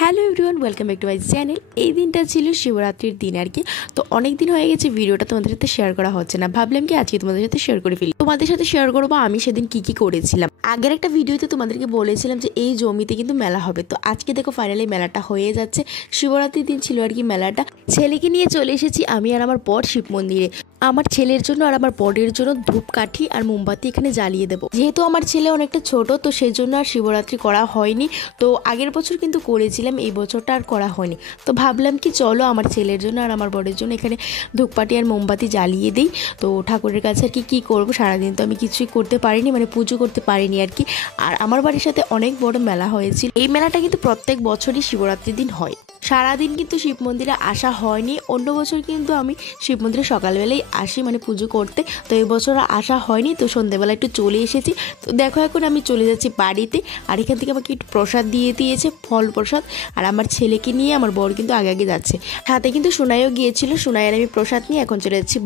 Hello everyone, welcome back to my channel. এই দিনটা ছিল শিবরাত্রির দিন আর কি। তো অনেক দিন হয়ে গেছে ভিডিওটা তোমাদের সাথে শেয়ার করা হচ্ছে না, ভাবলাম কি আজকে তোমাদের সাথে শেয়ার করে ফেলি। তোমাদের সাথে শেয়ার করবো আমি সেদিন কি করেছিলাম। আগের একটা ভিডিওতে তোমাদেরকে বলেছিলাম যে এই জমিতে কিন্তু মেলা হবে, তো আজকে দেখো ফাইনালি মেলাটা হয়ে যাচ্ছে। শিবরাত্রির দিন ছিল আর কি মেলাটা। ছেলেকে নিয়ে চলে এসেছি আমি আর আমার বর শিব মন্দিরে। আমার ছেলের জন্য আর আমার বরের জন্য ধূপকাঠি আর মোমবাতি এখানে জ্বালিয়ে দেবো। যেহেতু আমার ছেলে অনেকটা ছোট, তো সেই জন্য আর শিবরাত্রি করা হয়নি। তো আগের বছর কিন্তু করেছিলাম, এই বছরটা আর করা হয়নি। তো ভাবলাম কি চলো আমার ছেলের জন্য আর আমার বরের জন্য এখানে ধূপকাঠি আর মোমবাতি জ্বালিয়ে দিই। তো ঠাকুরের কাছে আর কি করবো, সারাদিন তো আমি কিছুই করতে পারিনি, মানে পুজো করতে পারিনি আর কি। আর আমার বাড়ির সাথে অনেক বড় মেলা হয়েছিল। এই মেলাটা কিন্তু প্রত্যেক বছরই শিবরাত্রির দিন হয়। সারাদিন কিন্তু শিব মন্দিরে আসা হয়নি। অন্য বছর কিন্তু আমি শিব মন্দিরে সকালবেলায় আসি, মানে পুজো করতে। তো এই বছর আসা হয়নি, তো সন্ধ্যেবেলা একটু চলে এসেছি। তো দেখো এখন আমি চলে যাচ্ছি বাড়িতে। আর এখান থেকে আমাকে একটু প্রসাদ দিয়ে দিয়েছে, ফল প্রসাদ। আর আমার ছেলেকে নিয়ে আমার বর কিন্তু আগে যাচ্ছে, সাথে কিন্তু সোনাইও গিয়েছিল। সোনাইয়ের আমি প্রসাদ নিয়ে এখন চলে যাচ্ছি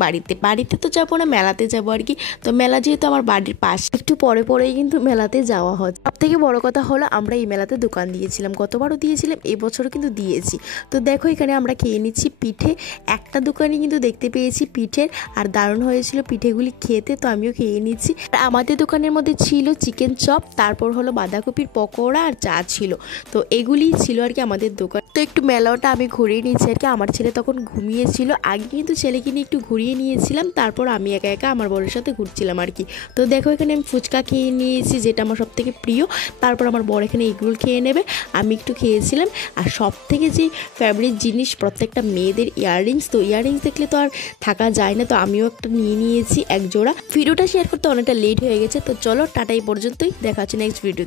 বাড়িতে তো যাবো না, মেলাতে যাবো আর কি। তো মেলা যেহেতু আমার বাড়ির পাশে, একটু পরেই কিন্তু মেলাতে যাওয়া হয়। সব থেকে বড় কথা হলো আমরা এই মেলাতে দোকান দিয়েছিলাম, গতবারও দিয়েছিলাম, এই বছরও কিন্তু দিয়েছি। তো দেখো এখানে আমরা খেয়ে নিচ্ছি পিঠে। একটা দোকানে কিন্তু দেখতে পেয়েছি পিঠের, আর দারুণ হয়েছিল পিঠেগুলি খেতে। তো আমিও খেয়ে নিচ্ছি। আর আমাদের দোকানের মধ্যে ছিল চিকেন চপ, তারপর হলো বাঁধাকপির পকোড়া আর চা ছিল। তো এগুলি ছিল আর কি আমাদের দোকান। তো একটু মেলাটা আমি ঘুরিয়ে নিয়েছি আর কি। আমার ছেলে তখন ঘুমিয়েছিল, আগে কিন্তু ছেলেকে নিয়ে একটু ঘুরিয়ে নিয়েছিলাম, তারপর আমি একা আমার বরের সাথে ঘুরছিলাম আর কি। তো দেখো এখানে আমি ফুচকা খেয়ে নিয়েছি, যেটা আমার সব থেকে প্রিয়। তারপর আমার বর এখানে এগরোল খেয়ে নেবে, আমি একটু খেয়েছিলাম। আর সব থেকে যে ফেভারিট জিনিস প্রত্যেকটা মেয়েদের ইয়াররিংস। তো ইয়াররিংস দেখলে তো আর থাকা যায় না, তো আমিও একটা নিয়ে নিয়েছি এক জোড়া। ভিডিওটা শেয়ার করতে অনেকটা লেট হয়ে গেছে, তো চলো টাটা, এই পর্যন্তই, দেখা হচ্ছে নেক্সট ভিডিও।